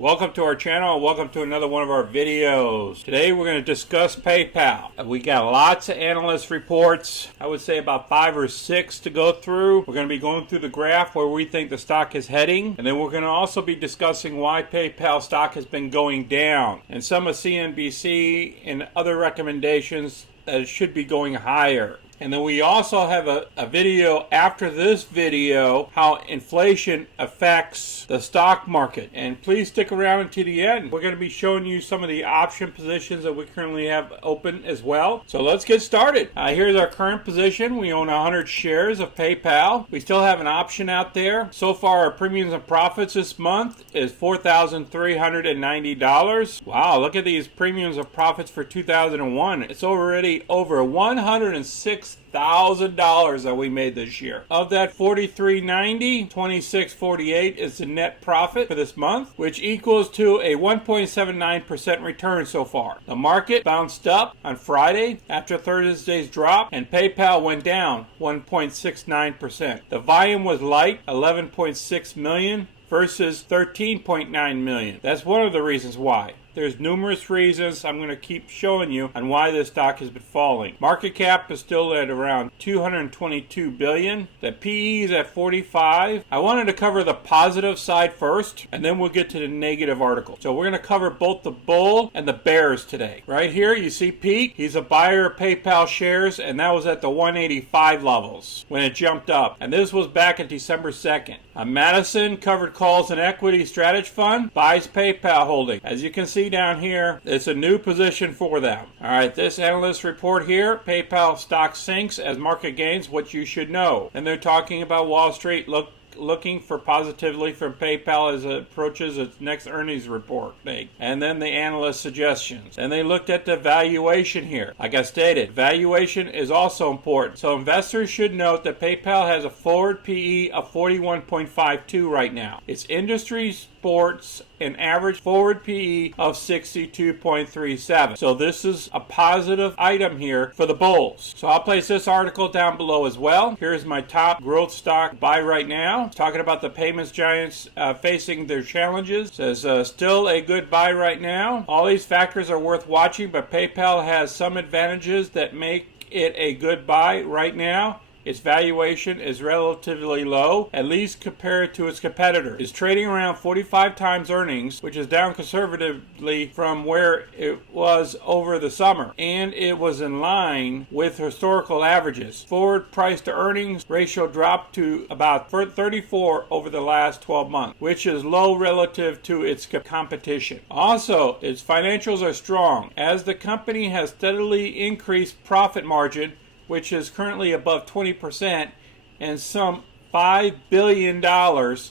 Welcome to our channel and welcome to another one of our videos. Today we're going to discuss PayPal. We got lots of analyst reports. I would say about 5 or 6 to go through. We're going to be going through the graph where we think the stock is heading. And then we're going to also be discussing why PayPal stock has been going down. And some of CNBC and other recommendations that it should be going higher. And then we also have a video after this video, how inflation affects the stock market. And please stick around to the end. We're going to be showing you some of the option positions that we currently have open as well. So let's get started. Here's our current position. We own 100 shares of PayPal. We still have an option out there. So far, our premiums and profits this month is $4,390. Wow, look at these premiums and profits for 2001. It's already over $106,000 that we made this year. Of that $43.90, $26.48 is the net profit for this month, which equals to a 1.79% return so far. The market bounced up on Friday after Thursday's drop, and PayPal went down 1.69%. The volume was light, 11.6 million versus 13.9 million. That's one of the reasons why. There's numerous reasons I'm going to keep showing you on why this stock has been falling. Market cap is still at around 222 billion. The PE is at 45. I wanted to cover the positive side first, and then we'll get to the negative article. So we're going to cover both the bull and the bears today. Right here, you see Pete. He's a buyer of PayPal shares, and that was at the 185 levels when it jumped up. And this was back on December 2nd. Madison Covered Calls and Equity Strategy Fund buys PayPal holding. As you can see down here, it's a new position for them. All right, this analyst report here, PayPal stock sinks as market gains, what you should know. And they're talking about Wall Street looking for positively from PayPal as it approaches its next earnings report date. And then the analyst suggestions. And they looked at the valuation here. Like I stated, valuation is also important. So investors should note that PayPal has a forward PE of 41.52 right now. Its industry sports an average forward PE of 62.37. So this is a positive item here for the bulls. So I'll place this article down below as well. Here's my top growth stock buy right now. It's talking about the payments giants facing their challenges. It says still a good buy right now. All these factors are worth watching, but PayPal has some advantages that make it a good buy right now. Its valuation is relatively low, at least compared to its competitors. It's trading around 45 times earnings, which is down conservatively from where it was over the summer, and it was in line with historical averages. Forward price to earnings ratio dropped to about 34 over the last 12 months, which is low relative to its competition. Also, its financials are strong, as the company has steadily increased profit margin, which is currently above 20%, and some $5 billion of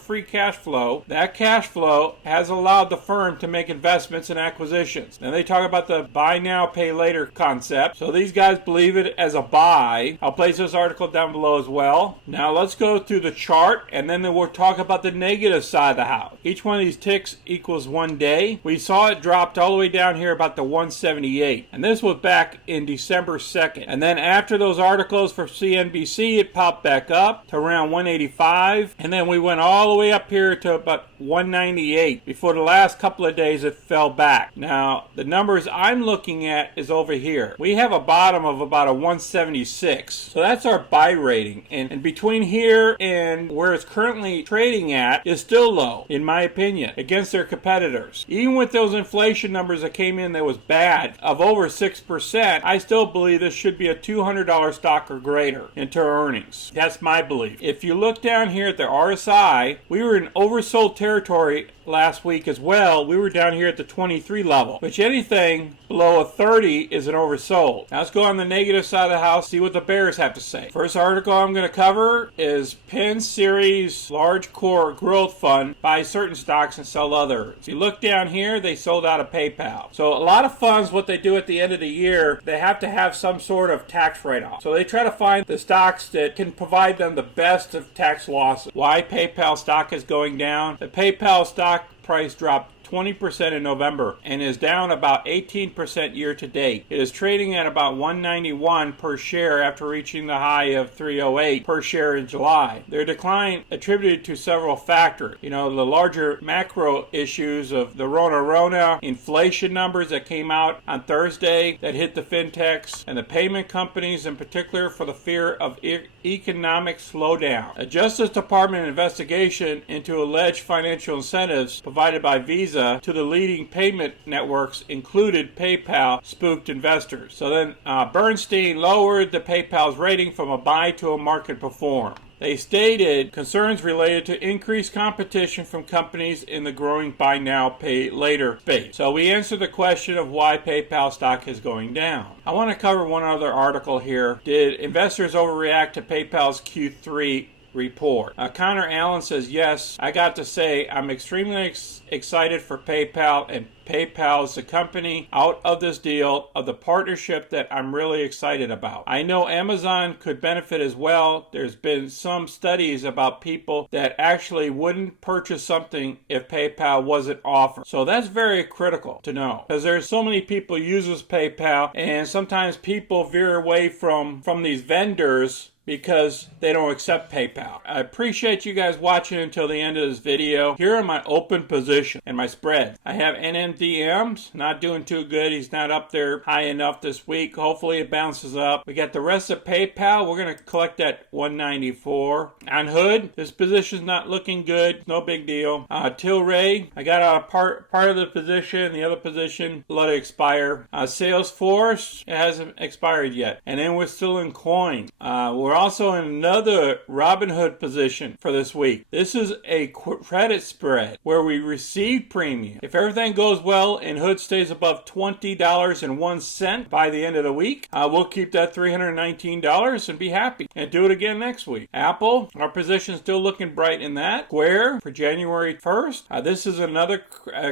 free cash flow. That cash flow has allowed the firm to make investments and acquisitions. Then they talk about the buy now, pay later concept. So these guys believe it as a buy. I'll place this article down below as well. Now let's go through the chart, and then we'll talk about the negative side of the house. Each one of these ticks equals 1 day. We saw it dropped all the way down here about the 178. And this was back in December 2nd. And then after those articles for CNBC, it popped back up to around 185. And then we went all the way up here to about 198. Before the last couple of days, it fell back. Now, the numbers I'm looking at is over here. We have a bottom of about a 176. So that's our buy rating. And between here and where it's currently trading at is still low, in my opinion, against their competitors. Even with those inflation numbers that came in that was bad, of over 6%, I still believe this should be a $200 stock or greater into earnings. That's my belief. If you look down here at the RSI, we were in oversold territory last week as well. We were down here at the 23 level, which anything below a 30 is an oversold. Now let's go on the negative side of the house, see what the bears have to say. First article I'm going to cover is Penn Series Large Core Growth Fund buy certain stocks and sell others. If you look down here, they sold out of PayPal. So a lot of funds, what they do at the end of the year, they have to have some sort of tax write-off. So they try to find the stocks that can provide them the best of tax losses. Why PayPal stock is going down? The PayPal stock price dropped 20% in November and is down about 18% year to date. It is trading at about $191 per share after reaching the high of $308 per share in July. Their decline attributed to several factors. The larger macro issues of the Rona inflation numbers that came out on Thursday that hit the fintechs and the payment companies in particular for the fear of economic slowdown. A Justice Department investigation into alleged financial incentives provided by Visa to the leading payment networks included PayPal spooked investors. So then Bernstein lowered the PayPal's rating from a buy to a market perform. They stated concerns related to increased competition from companies in the growing buy now, pay later space. So we answered the question of why PayPal stock is going down. I want to cover one other article here. Did investors overreact to PayPal's Q3 report? Connor Allen says, yes, I got to say, I'm extremely excited for PayPal, and PayPal is the company out of this deal, of the partnership that I'm really excited about. I know Amazon could benefit as well. There's been some studies about people that actually wouldn't purchase something if PayPal wasn't offered. So that's very critical to know, because there's so many people uses PayPal, and sometimes people veer away from these vendors because they don't accept PayPal. I appreciate you guys watching until the end of this video. Here are my open position and my spread. I have NMDMs, not doing too good. He's not up there high enough this week. Hopefully it bounces up. We got the rest of PayPal. We're going to collect that 194. On Hood, this position's not looking good. No big deal. Tilray, I got a part of the position. The other position, let it expire. Salesforce, it hasn't expired yet. And then we're still in coin. We're also in another Robinhood position for this week. This is a credit spread where we receive premium. If everything goes well and Hood stays above $20.01 by the end of the week, we'll keep that $319 and be happy and do it again next week. Apple, our position still looking bright in that. Square for January 1st. This is another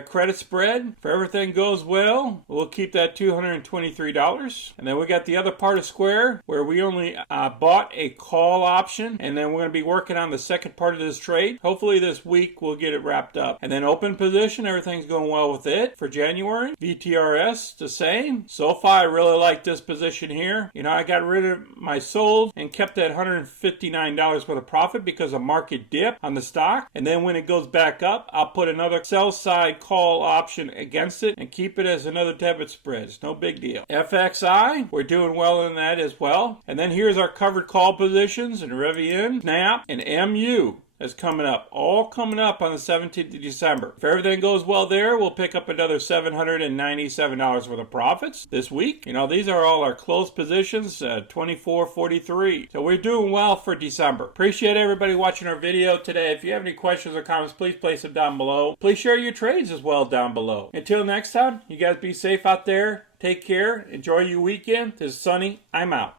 credit spread. If everything goes well, we'll keep that $223. And then we got the other part of Square where we only bought a call option, and then we're going to be working on the second part of this trade. Hopefully this week we'll get it wrapped up. And then open position, everything's going well with it for January. VTRS, the same. So far, I really like this position here. I got rid of my sold and kept that $159 for the profit because of market dip on the stock. And then when it goes back up, I'll put another sell side call option against it and keep it as another debit spread. It's no big deal. FXI, we're doing well in that as well. And then here's our covered call positions in Rivian, Snap, and MU is coming up. All coming up on the 17th of December. If everything goes well there, we'll pick up another $797 worth of profits this week. These are all our closed positions, 24.43. So we're doing well for December. Appreciate everybody watching our video today. If you have any questions or comments, please place them down below. Please share your trades as well down below. Until next time, you guys be safe out there. Take care. Enjoy your weekend. This is Sunny. I'm out.